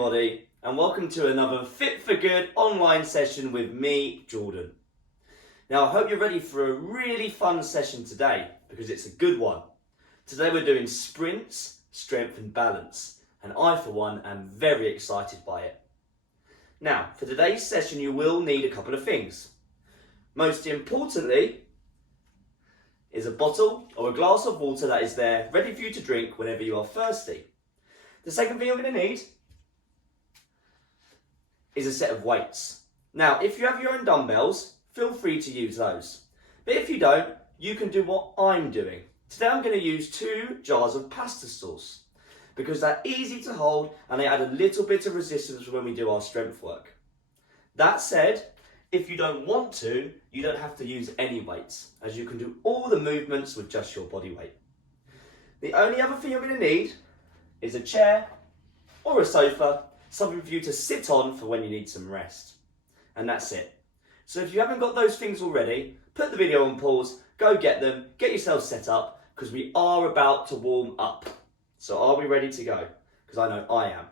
everybody, and welcome to another Fit for Good online session with me, Jordan. Now, I hope you're ready for a really fun session today, because it's a good one. Today we're doing sprints, strength and balance, and I, for one, am very excited by it. Now, for today's session, you will need a couple of things. Most importantly, is a bottle or a glass of water that is there, ready for you to drink whenever you are thirsty. The second thing you're going to need is a set of weights. Now, if you have your own dumbbells, feel free to use those. But if you don't, you can do what I'm doing. Today I'm going to use 2 jars of pasta sauce because they're easy to hold and they add a little bit of resistance when we do our strength work. That said, if you don't want to, you don't have to use any weights, as you can do all the movements with just your body weight. The only other thing you're going to need is a chair or a sofa, something for you to sit on for when you need some rest. And that's it. So if you haven't got those things already, put the video on pause, go get them, get yourself set up, because we are about to warm up. So are we ready to go? Because I know I am.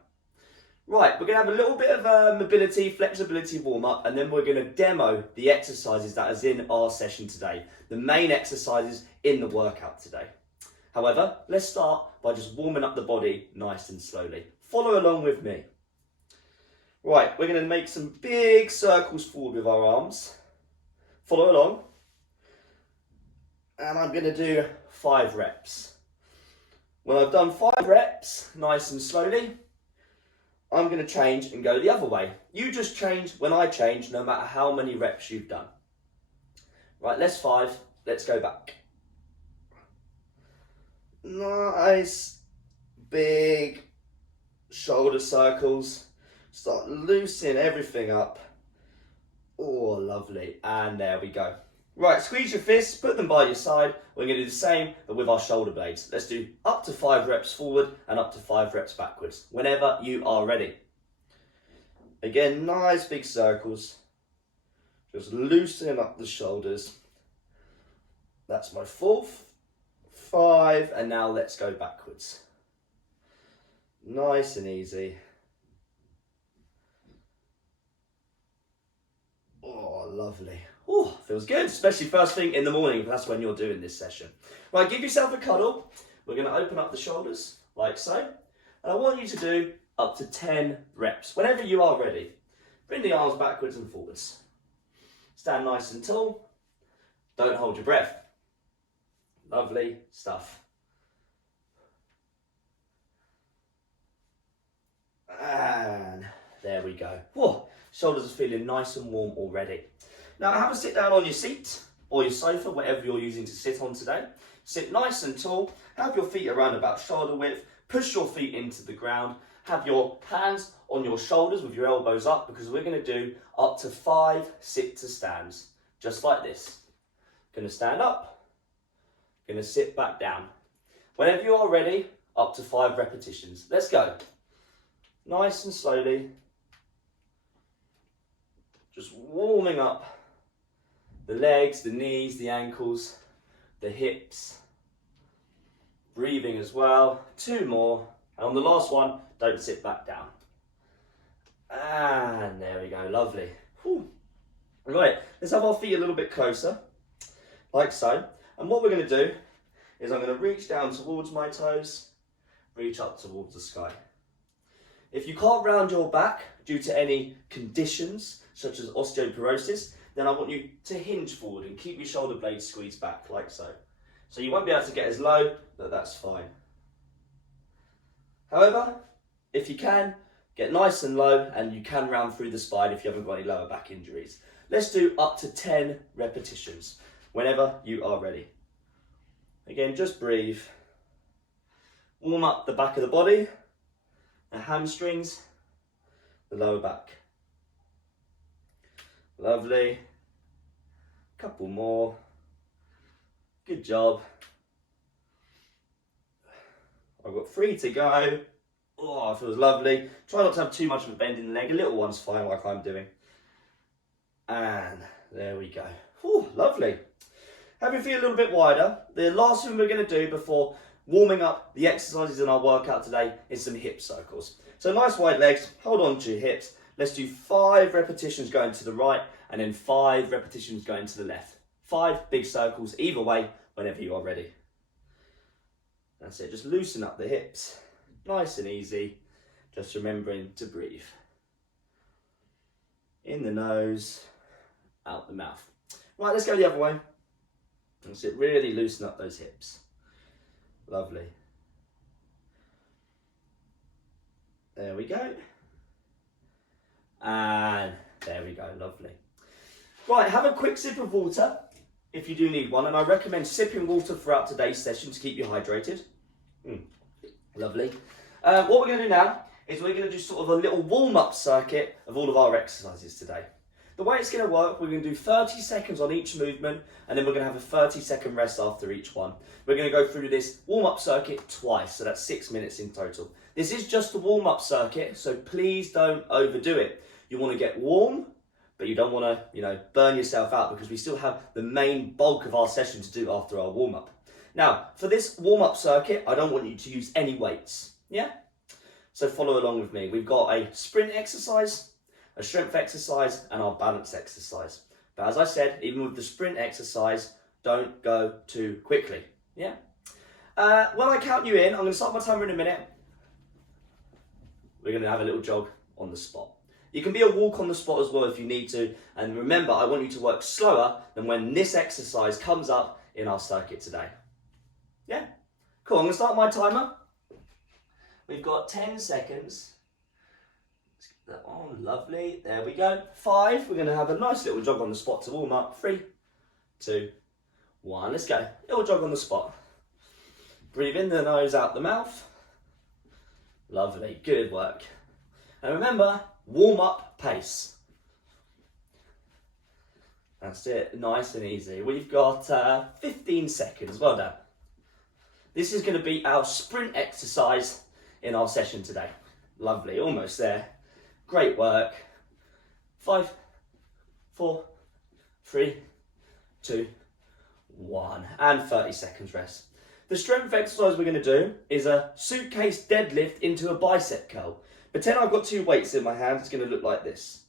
Right, we're going to have a little bit of a mobility, flexibility warm up, and then we're going to demo the exercises that is in our session today, the main exercises in the workout today. However, let's start by just warming up the body nice and slowly. Follow along with me. Right, we're going to make some big circles forward with our arms. Follow along. And I'm going to do 5 reps. When I've done 5 reps, nice and slowly, I'm going to change and go the other way. You just change when I change, no matter how many reps you've done. Right, let's 5. Let's go back. Nice, big shoulder circles. Start loosening everything up. Oh, lovely. And there we go. Right, squeeze your fists, put them by your side. We're going to do the same, but with our shoulder blades. Let's do up to 5 reps forward and up to 5 reps backwards, whenever you are ready. Again, nice big circles. Just loosening up the shoulders. That's my 4th, 5, and now let's go backwards. Nice and easy. Oh, lovely. Oh, feels good, especially first thing in the morning, if that's when you're doing this session. Right, give yourself a cuddle. We're going to open up the shoulders, like so. And I want you to do up to 10 reps, whenever you are ready. Bring the arms backwards and forwards. Stand nice and tall. Don't hold your breath. Lovely stuff. And there we go. Whoa, shoulders are feeling nice and warm already. Now have a sit down on your seat or your sofa, whatever you're using to sit on today. Sit nice and tall, have your feet around about shoulder width, push your feet into the ground, have your hands on your shoulders with your elbows up, because we're going to do up to 5 sit to stands, just like this. Going to stand up, going to sit back down. Whenever you are ready, up to 5 repetitions. Let's go. Nice and slowly, just warming up the legs, the knees, the ankles, the hips. Breathing as well. 2 more. And on the last one, don't sit back down. And there we go, lovely. Whew. Right, let's have our feet a little bit closer, like so. And what we're going to do is I'm going to reach down towards my toes, reach up towards the sky. If you can't round your back due to any conditions, such as osteoporosis, then I want you to hinge forward and keep your shoulder blades squeezed back, like so. So you won't be able to get as low, but that's fine. However, if you can, get nice and low, and you can round through the spine if you haven't got any lower back injuries. Let's do up to 10 repetitions, whenever you are ready. Again, just breathe. Warm up the back of the body, the hamstrings, the lower back. Lovely. Couple more. Good job. I've got 3 to go. Oh, it feels lovely. Try not to have too much of a bend in the leg. A little one's fine, like I'm doing. And there we go. Oh, lovely. Have your feet a little bit wider. The last thing we're going to do before warming up the exercises in our workout today is some hip circles. So nice wide legs, hold on to your hips. Let's do 5 repetitions going to the right and then 5 repetitions going to the left. 5 big circles either way whenever you are ready. That's it, just loosen up the hips. Nice and easy, just remembering to breathe. In the nose, out the mouth. Right, let's go the other way. That's it, really loosen up those hips. Lovely. There we go. And there we go, lovely. Right, have a quick sip of water if you do need one, and I recommend sipping water throughout today's session to keep you hydrated. Lovely. What we're going to do now is we're going to do sort of a little warm-up circuit of all of our exercises today. The way it's going to work, we're going to do 30 seconds on each movement, and then we're going to have a 30-second rest after each one. We're going to go through this warm-up circuit twice, so that's 6 minutes in total. This is just a warm-up circuit, so please don't overdo it. You want to get warm, but you don't want to, burn yourself out, because we still have the main bulk of our session to do after our warm-up. Now, for this warm-up circuit, I don't want you to use any weights, yeah? So follow along with me. We've got a sprint exercise, a strength exercise, and our balance exercise. But as I said, even with the sprint exercise, don't go too quickly, yeah? When I count you in, I'm going to start my timer in a minute. We're going to have a little jog on the spot. You can be a walk on the spot as well if you need to. And remember, I want you to work slower than when this exercise comes up in our circuit today. Yeah? Cool, I'm going to start my timer. We've got 10 seconds. Let's get that on, lovely. There we go. 5, we're going to have a nice little jog on the spot to warm up. 3, 2, 1, let's go. Little jog on the spot. Breathe in the nose, out the mouth. Lovely, good work. And remember, warm up pace. That's it, nice and easy. We've got 15 seconds, well done. This is going to be our sprint exercise in our session today. Lovely, almost there. Great work. 5, 4, 3, 2, 1. And 30 seconds rest. The strength exercise we're going to do is a suitcase deadlift into a bicep curl. Pretend I've got 2 weights in my hand. It's going to look like this.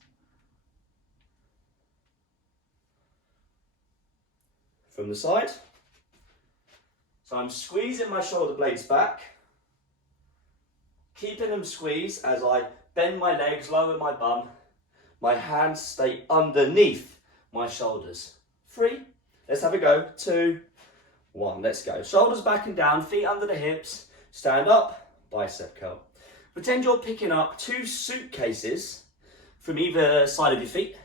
From the side. So I'm squeezing my shoulder blades back, keeping them squeezed as I bend my legs, lower my bum. My hands stay underneath my shoulders. 3, let's have a go. 2, 1, let's go. Shoulders back and down, feet under the hips, stand up, bicep curl. Pretend you're picking up 2 suitcases from either side of your feet,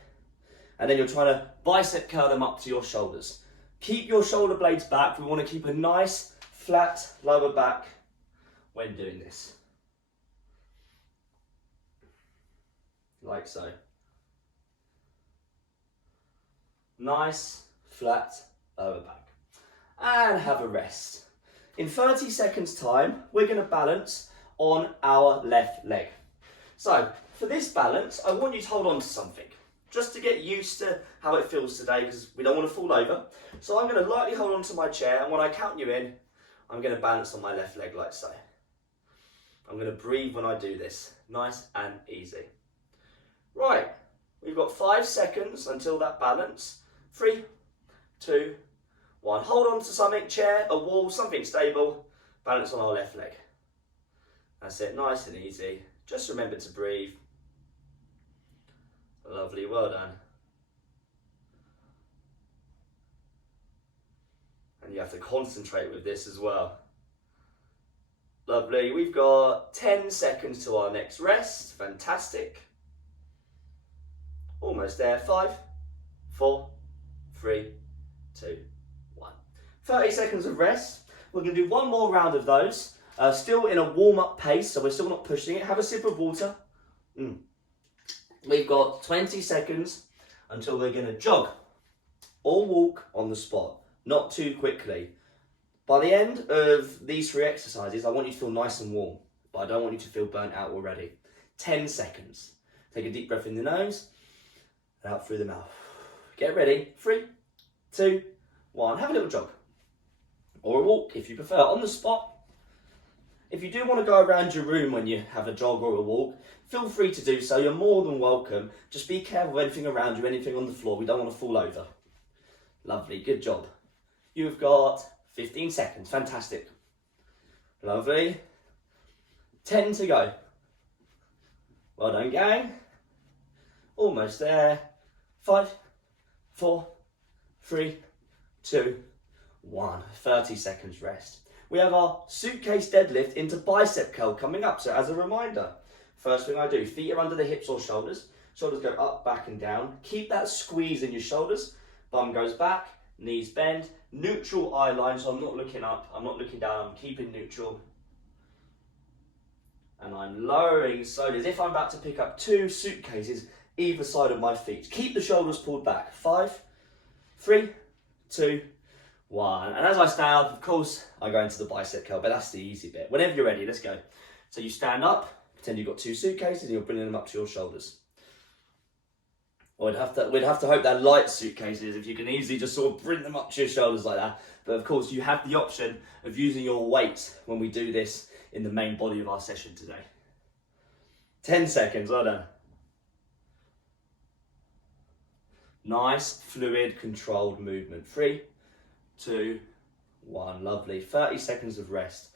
and then you're trying to bicep curl them up to your shoulders. Keep your shoulder blades back. We want to keep a nice, flat lower back when doing this. Like so. Nice, flat lower back. And have a rest. In 30 seconds time, we're going to balance on our left leg. So, for this balance, I want you to hold on to something, just to get used to how it feels today, because we don't want to fall over. So I'm going to lightly hold on to my chair, and when I count you in, I'm going to balance on my left leg like so. I'm going to breathe when I do this. Nice and easy. Right, we've got 5 seconds until that balance. 3, 2, 1. Hold on to something, chair, a wall, something stable. Balance on our left leg. That's it, nice and easy. Just remember to breathe. Lovely, well done. And you have to concentrate with this as well. Lovely, we've got 10 seconds to our next rest. Fantastic. Almost there. 5, 4, 3, 2, 1. 30 seconds of rest. We're going to do one more round of those. Still in a warm-up pace, so we're still not pushing it. Have a sip of water. We've got 20 seconds until we're going to jog or walk on the spot, not too quickly. By the end of these 3 exercises, I want you to feel nice and warm, but I don't want you to feel burnt out already. 10 seconds. Take a deep breath in the nose and out through the mouth. Get ready. 3, 2, 1. Have a little jog or a walk if you prefer on the spot. If you do want to go around your room when you have a jog or a walk, feel free to do so. You're more than welcome. Just be careful of anything around you, anything on the floor. We don't want to fall over. Lovely, good job. You've got 15 seconds, fantastic. Lovely. 10 to go. Well done, gang. Almost there. 5, 4, 3, 2, 1. 30 seconds rest. We have our suitcase deadlift into bicep curl coming up. So as a reminder, first thing I do, feet are under the hips or shoulders. Shoulders go up, back and down. Keep that squeeze in your shoulders. Bum goes back, knees bend. Neutral eye line, so I'm not looking up, I'm not looking down, I'm keeping neutral. And I'm lowering slowly as if I'm about to pick up 2 suitcases either side of my feet. Keep the shoulders pulled back. 5, 3, 2, 1. And as I stand up, of course, I go into the bicep curl, but that's the easy bit. Whenever you're ready, let's go. So you stand up, pretend you've got 2 suitcases and you're bringing them up to your shoulders. Or we'd have to hope they're light suitcases if you can easily just sort of bring them up to your shoulders like that. But of course, you have the option of using your weight when we do this in the main body of our session today. 10 seconds, well done. Nice, fluid, controlled movement. 3, 2, 1, lovely. 30 seconds of rest.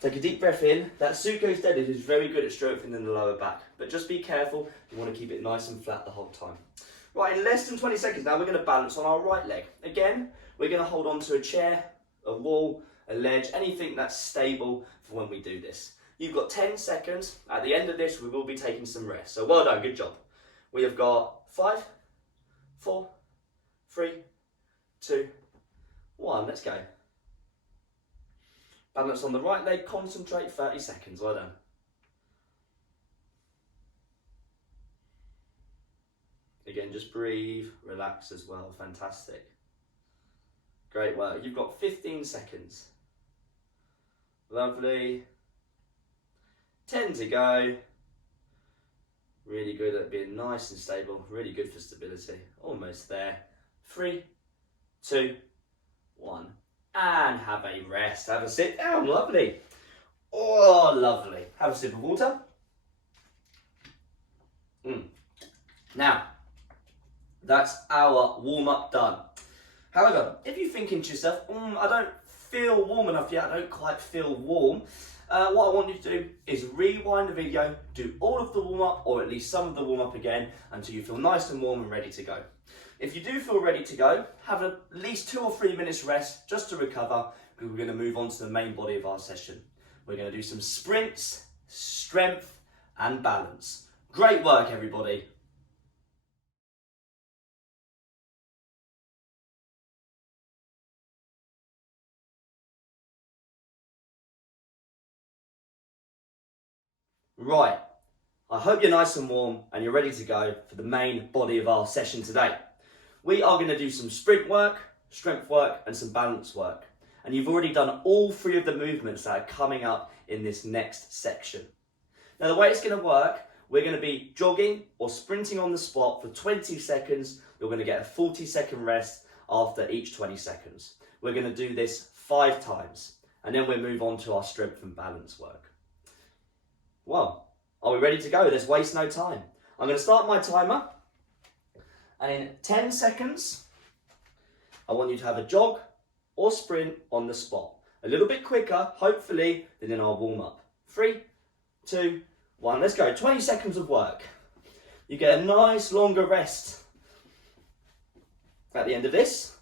Take a deep breath in. That suitcase deadlift is very good at strengthening the lower back, but just be careful. You want to keep it nice and flat the whole time. Right, in less than 20 seconds now, we're going to balance on our right leg. Again, we're going to hold on to a chair, a wall, a ledge, anything that's stable for when we do this. You've got 10 seconds. At the end of this, we will be taking some rest. So well done, good job. We have got 5, 4, 3, 2, 1. Let's go. Balance on the right leg, concentrate, 30 seconds, well done. Again, just breathe, relax as well, fantastic. Great work, you've got 15 seconds. Lovely. 10 to go. Really good at being nice and stable, really good for stability. Almost there. 3, 2, 1. And have a rest, have a sit down, lovely. Oh, lovely. Have a sip of water. Now, that's our warm-up done. However, if you're thinking to yourself, I don't feel warm enough yet, I don't quite feel warm, what I want you to do is rewind the video, do all of the warm-up, or at least some of the warm-up again, until you feel nice and warm and ready to go. If you do feel ready to go, have at least 2 or 3 minutes rest just to recover, because we're going to move on to the main body of our session. We're going to do some sprints, strength and balance. Great work, everybody. Right, I hope you're nice and warm and you're ready to go for the main body of our session today. We are going to do some sprint work, strength work and some balance work. And you've already done all 3 of the movements that are coming up in this next section. Now the way it's going to work, we're going to be jogging or sprinting on the spot for 20 seconds. You're going to get a 40-second rest after each 20 seconds. We're going to do this 5 times and then we'll move on to our strength and balance work. Well, are we ready to go? Let's waste no time. I'm going to start my timer. And in 10 seconds, I want you to have a jog or sprint on the spot. A little bit quicker, hopefully, than in our warm-up. 3, 2, 1, let's go. 20 seconds of work. You get a nice longer rest at the end of this.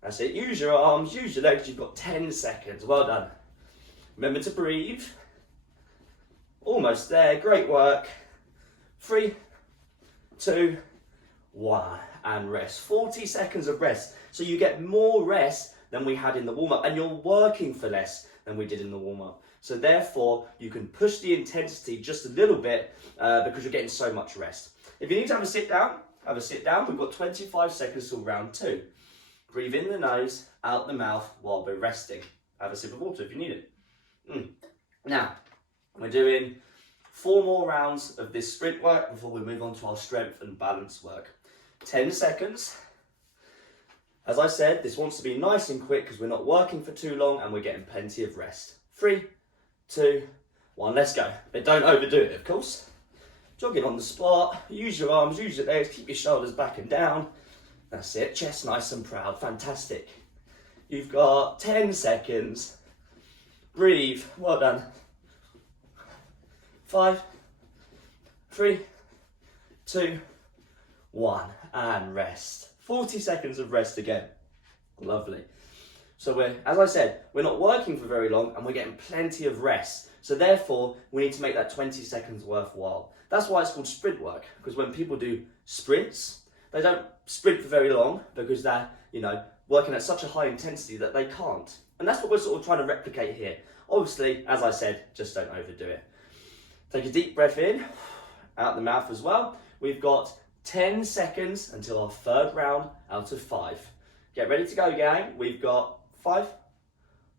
That's it. Use your arms, use your legs. You've got 10 seconds. Well done. Remember to breathe. Almost there. Great work. 3, 2, 1, and rest. 40 seconds of rest. So you get more rest than we had in the warm-up, and you're working for less than we did in the warm-up. So therefore, you can push the intensity just a little bit because you're getting so much rest. If you need to have a sit down, have a sit down. We've got 25 seconds till round 2. Breathe in the nose, out the mouth while we're resting. Have a sip of water if you need it. Now, we're doing 4 more rounds of this sprint work before we move on to our strength and balance work. 10 seconds. As I said, this wants to be nice and quick because we're not working for too long and we're getting plenty of rest. 3, 2, 1, let's go. But don't overdo it, of course. Jogging on the spot, use your arms, use your legs, keep your shoulders back and down. That's it, chest nice and proud, fantastic. You've got 10 seconds. Breathe, well done. 5, 3, 2, 1, and rest. 40 seconds of rest again. Lovely. So as I said, we're not working for very long and we're getting plenty of rest. So therefore, we need to make that 20 seconds worthwhile. That's why it's called sprint work, because when people do sprints, they don't sprint for very long because they're, working at such a high intensity that they can't. And that's what we're sort of trying to replicate here. Obviously, as I said, just don't overdo it. Take a deep breath in, out the mouth as well. We've got 10 seconds until our third round out of 5. Get ready to go, gang. We've got 5,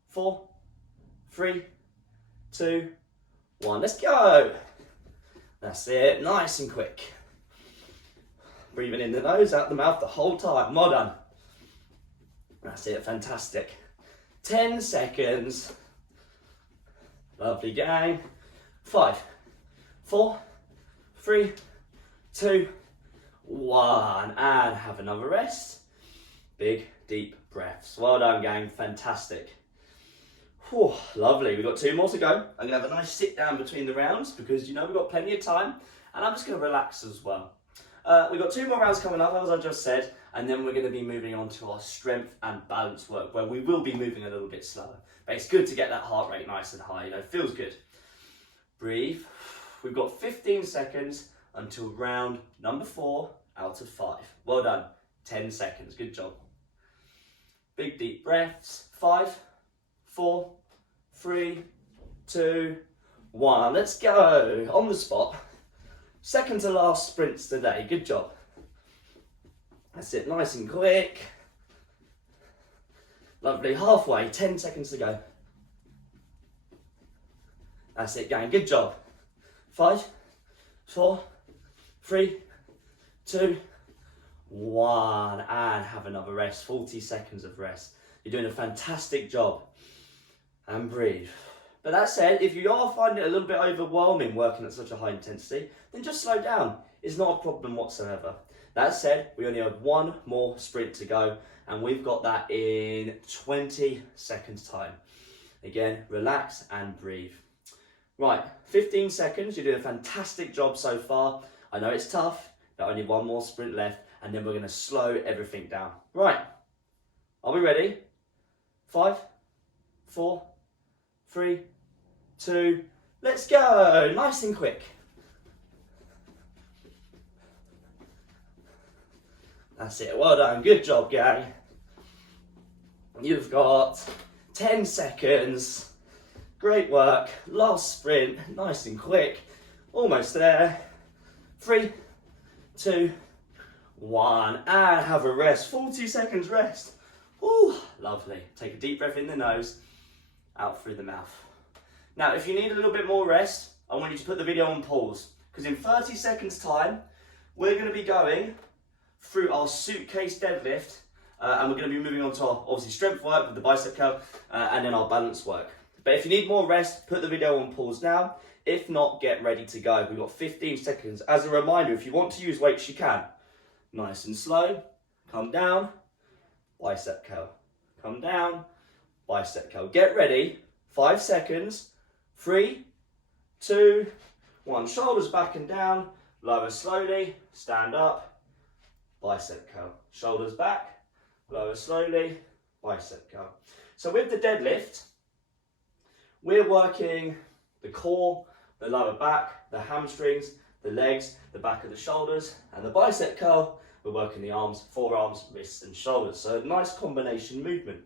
4, 3, 2, 1. Let's go. That's it, nice and quick. Breathing in the nose, out the mouth the whole time. Well done. That's it, fantastic. 10 seconds. Lovely, gang. 5, 4, 3, 2, 1. And have another rest. Big, deep breaths. Well done, gang. Fantastic. Whew, lovely. We've got 2 more to go. I'm going to have a nice sit down between the rounds because, we've got plenty of time. And I'm just going to relax as well. We've got 2 more rounds coming up, as I just said. And then we're going to be moving on to our strength and balance work, where we will be moving a little bit slower. But it's good to get that heart rate nice and high. Feels good. Breathe. We've got 15 seconds until round number 4 out of 5. Well done. 10 seconds. Good job. Big deep breaths. 5, 4, 3, 2, 1. Let's go. On the spot. Second to last sprints today. Good job. That's it. Nice and quick. Lovely. Halfway. 10 seconds to go. That's it, gang. Good job. 5, 4, 3, 2, 1. And have another rest. 40 seconds of rest. You're doing a fantastic job. And breathe. But that said, if you are finding it a little bit overwhelming working at such a high intensity, then just slow down. It's not a problem whatsoever. That said, we only have 1 more sprint to go, and we've got that in 20 seconds time. Again, relax and breathe. Right, 15 seconds. You're doing a fantastic job so far. I know it's tough, but only 1 more sprint left, and then we're going to slow everything down. Right, are we ready? 5, 4, 3, 2, let's go. Nice and quick. That's it. Well done. Good job, gang. You've got 10 seconds. Great work. Last sprint. Nice and quick. Almost there. 3, 2, 1. And have a rest. 40 seconds rest. Ooh, lovely. Take a deep breath in the nose. Out through the mouth. Now, if you need a little bit more rest, I want you to put the video on pause. Because in 30 seconds time, we're going to be going through our suitcase deadlift, and we're going to be moving on to our, obviously, strength work with the bicep curl, and then our balance work. But if you need more rest, put the video on pause now. If not, get ready to go. We've got 15 seconds. As a reminder, if you want to use weights, you can. Nice and slow. Come down. Bicep curl. Come down. Bicep curl. Get ready. 5 seconds. 3, 2, 1. Shoulders back and down. Lower slowly. Stand up. Bicep curl. Shoulders back. Lower slowly. Bicep curl. So with the deadlift, we're working the core, the lower back, the hamstrings, the legs, the back of the shoulders, and the bicep curl, we're working the arms, forearms, wrists and shoulders. So a nice combination movement.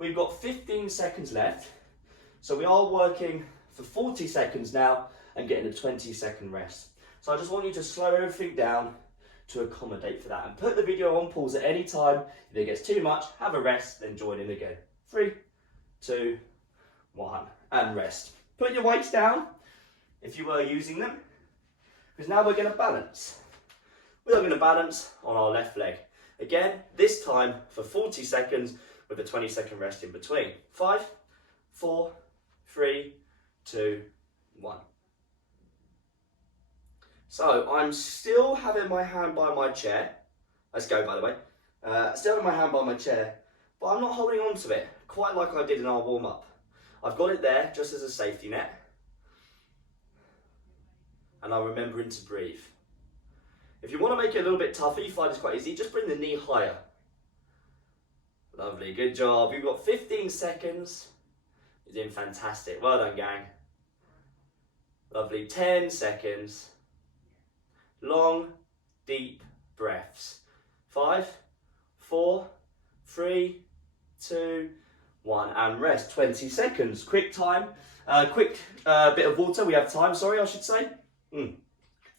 We've got 15 seconds left. So we are working for 40 seconds now and getting a 20-second rest. So I just want you to slow everything down to accommodate for that. And put the video on pause at any time. If it gets too much, have a rest, then join in again. 3, 2, 1, and rest. Put your weights down if you were using them, because now we're going to balance. We are going to balance on our left leg. Again, this time for 40 seconds with a 20-second rest in between. 5, 4, 3, 2, 1. So I'm still having my hand by my chair. Let's go, by the way. Still having my hand by my chair, but I'm not holding on to it, quite like I did in our warm-up. I've got it there just as a safety net. And I'm remembering to breathe. If you want to make it a little bit tougher, you find it's quite easy, just bring the knee higher. Lovely, good job. You've got 15 seconds. You're doing fantastic. Well done, gang. Lovely, 10 seconds. Long, deep breaths. 5, 4, 3, 2, 1. And rest, 20 seconds. Quick time, quick bit of water. We have time, sorry, I should say.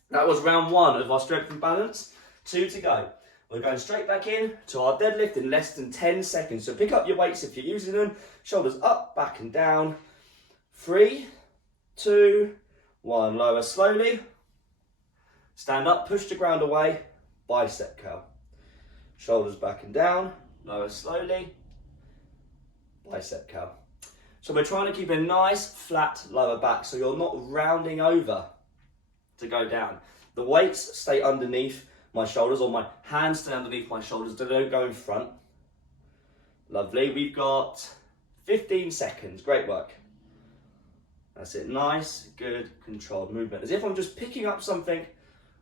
That was round 1 of our strength and balance. 2 to go. We're going straight back in to our deadlift in less than 10 seconds. So pick up your weights if you're using them. Shoulders up, back and down. 3, 2, 1. Lower slowly. Stand up, push the ground away. Bicep curl. Shoulders back and down. Lower slowly. Bicep curl. So we're trying to keep a nice flat lower back so you're not rounding over to go down. The weights stay underneath my shoulders, or my hands stay underneath my shoulders, they don't go in front. Lovely, we've got 15 seconds, great work. That's it, nice, good, controlled movement. As if I'm just picking up something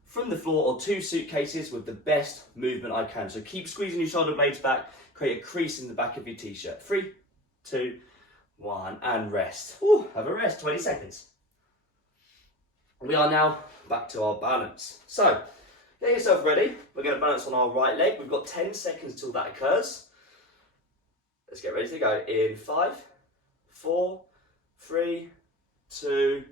from the floor or 2 suitcases with the best movement I can. So keep squeezing your shoulder blades back, create a crease in the back of your t-shirt. 3, 2, 1, and rest. Whew, have a rest, 20 seconds. We are now back to our balance. So, get yourself ready. We're going to balance on our right leg. We've got 10 seconds till that occurs. Let's get ready to go. In 5, 4, 3, 2,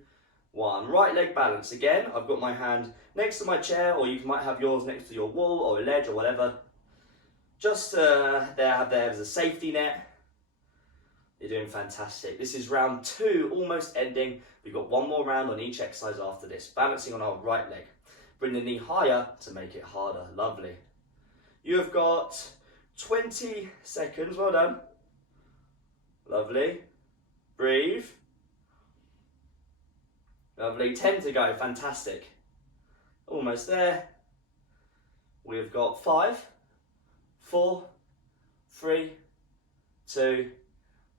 1. Right leg balance. Again, I've got my hand next to my chair, or you might have yours next to your wall or a ledge or whatever. Just there as a safety net. You're doing fantastic. This is round 2, almost ending. We've got 1 more round on each exercise after this. Balancing on our right leg. Bring the knee higher to make it harder. Lovely. You have got 20 seconds. Well done. Lovely. Breathe. Lovely. 10 to go. Fantastic. Almost there. We've got 5, 4, 3, 2,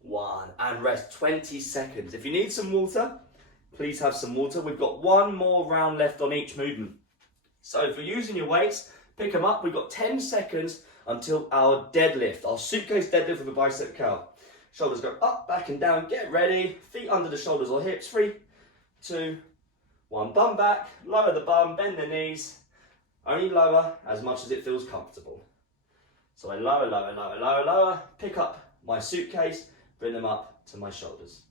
1. And rest. 20 seconds. If you need some water, please have some water. We've got 1 more round left on each movement. So if you're using your weights, pick them up. We've got 10 seconds until our deadlift, our suitcase deadlift with a bicep curl. Shoulders go up, back and down. Get ready. Feet under the shoulders or hips. 3, 2, 1. Bum back. Lower the bum. Bend the knees. Only lower as much as it feels comfortable. So I lower, lower, lower, lower, lower. Pick up my suitcase. Bring them up to my shoulders.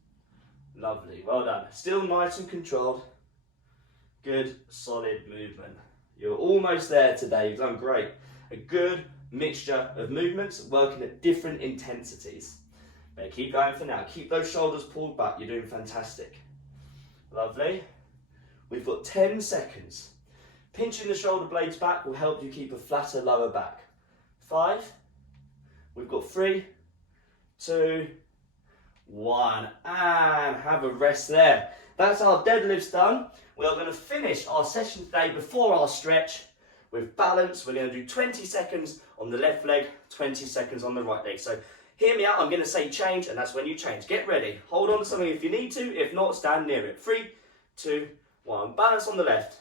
Lovely. Well done. Still nice and controlled. Good, solid movement. You're almost there today. You've done great. A good mixture of movements working at different intensities. But keep going for now. Keep those shoulders pulled back. You're doing fantastic. Lovely. We've got 10 seconds. Pinching the shoulder blades back will help you keep a flatter lower back. 5. We've got 3, 2, 1. And have a rest there. That's our deadlifts done. We are going to finish our session today before our stretch with balance. We're going to do 20 seconds on the left leg, 20 seconds on the right leg. So hear me out. I'm going to say change, and that's when you change. Get ready. Hold on to something if you need to. If not, stand near it. 3, 2, 1. Balance on the left.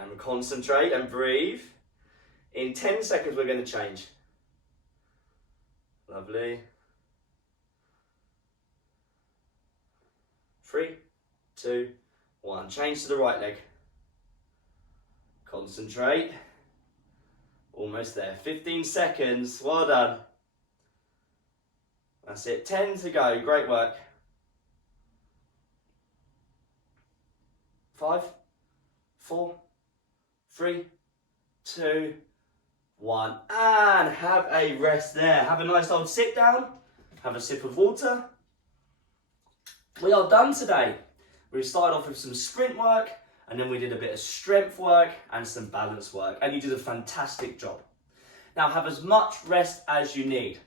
And concentrate and breathe. In 10 seconds, we're going to change. Lovely. 3, 2, 1. Change to the right leg. Concentrate. Almost there. 15 seconds. Well done. That's it. 10 to go. Great work. 5, 4, 3, 2, 1. And have a rest there. Have a nice old sit down. Have a sip of water. We are done today. We started off with some sprint work, and then we did a bit of strength work and some balance work, and you did a fantastic job. Now have as much rest as you need,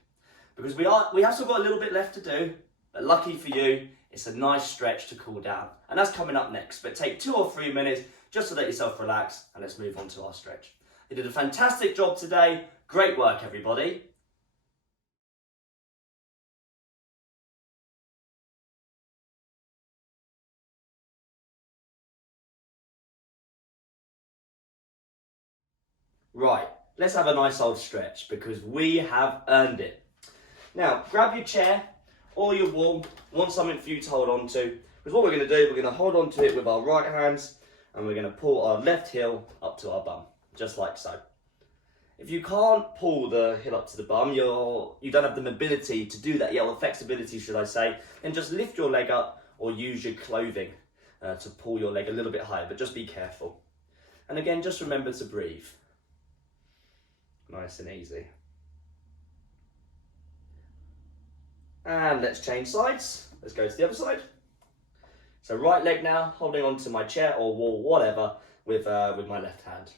because we have still got a little bit left to do, but lucky for you, it's a nice stretch to cool down. And that's coming up next, but take 2 or 3 minutes just to let yourself relax, and let's move on to our stretch. You did a fantastic job today. Great work, everybody. Right, let's have a nice old stretch because we have earned it. Now, grab your chair or your wall, want something for you to hold on to, because what we're going to do, we're going to hold on to it with our right hands and we're going to pull our left heel up to our bum, just like so. If you can't pull the heel up to the bum, you don't have the mobility to do that yet, or flexibility should I say, then just lift your leg up or use your clothing to pull your leg a little bit higher, but just be careful. And again, just remember to breathe. Nice and easy. And let's change sides. Let's go to the other side. So right leg now, holding onto my chair or wall, whatever, with my left hand.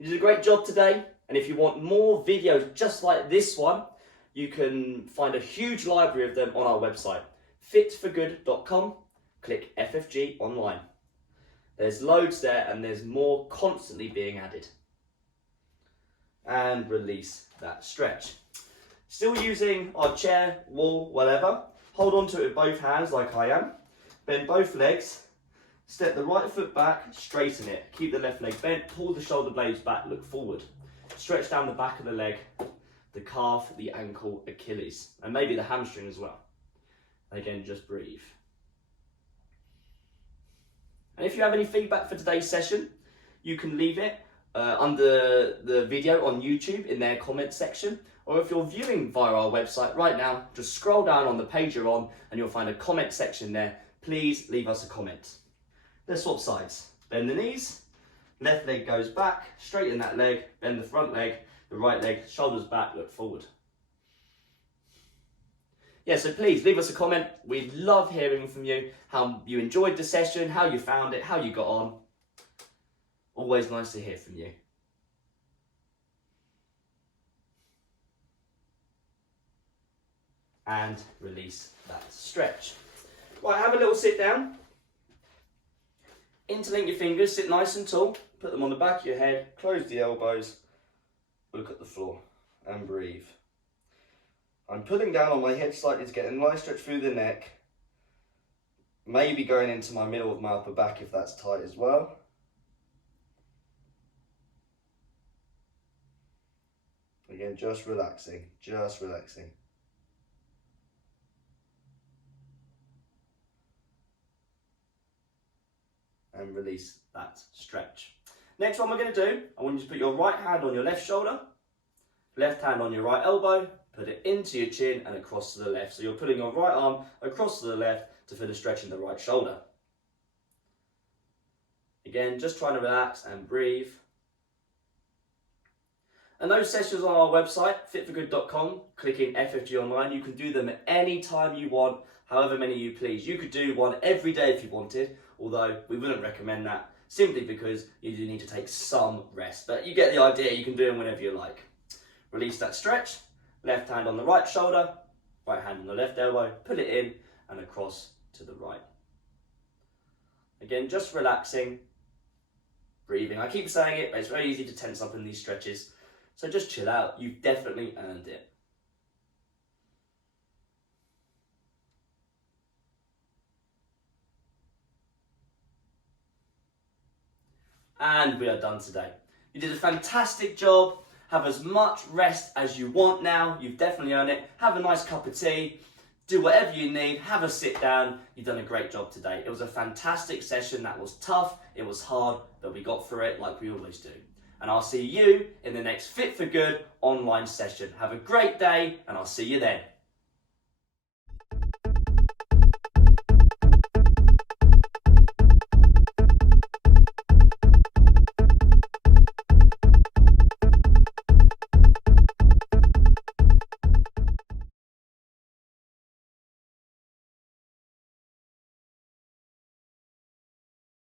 You did a great job today, and if you want more videos just like this one, you can find a huge library of them on our website, fitforgood.com. Click FFG online. There's loads there, and there's more constantly being added. And release that stretch. Still using our chair, wall, whatever. Hold on to it with both hands like I am. Bend both legs. Step the right foot back, straighten it. Keep the left leg bent, pull the shoulder blades back, look forward. Stretch down the back of the leg, the calf, the ankle, Achilles, and maybe the hamstring as well. And again, just breathe. And if you have any feedback for today's session, you can leave it under the video on YouTube in their comment section, or if you're viewing via our website right now, just scroll down on the page you're on and you'll find a comment section there. Please leave us a comment. Let's swap sides. Bend the knees, left leg goes back, straighten that leg, bend the front leg, the right leg, shoulders back, look forward. Yeah, so please leave us a comment. We'd love hearing from you, how you enjoyed the session, how you found it, how you got on. Always nice to hear from you. And release that stretch. Right, have a little sit down. Interlink your fingers, sit nice and tall. Put them on the back of your head, close the elbows, look at the floor and breathe. I'm pulling down on my head slightly to get a nice stretch through the neck. Maybe going into my middle of my upper back if that's tight as well. Again, just relaxing, just relaxing. And release that stretch. Next one we're going to do, I want you to put your right hand on your left shoulder, left hand on your right elbow, put it into your chin and across to the left. So you're putting your right arm across to the left to finish stretching the right shoulder. Again, just trying to relax and breathe. And those sessions on our website, fitforgood.com, clicking FFG online, you can do them at any time you want, however many you please. You could do one every day if you wanted, although we wouldn't recommend that, simply because you do need to take some rest. But you get the idea, you can do them whenever you like. Release that stretch, left hand on the right shoulder, right hand on the left elbow, put it in and across to the right. Again, just relaxing, breathing. I keep saying it, but it's very easy to tense up in these stretches. So just chill out, you've definitely earned it. And we are done today. You did a fantastic job. Have as much rest as you want now. You've definitely earned it. Have a nice cup of tea. Do whatever you need. Have a sit down. You've done a great job today. It was a fantastic session. That was tough. It was hard, but we got through it like we always do. And I'll see you in the next Fit for Good online session. Have a great day, and I'll see you then.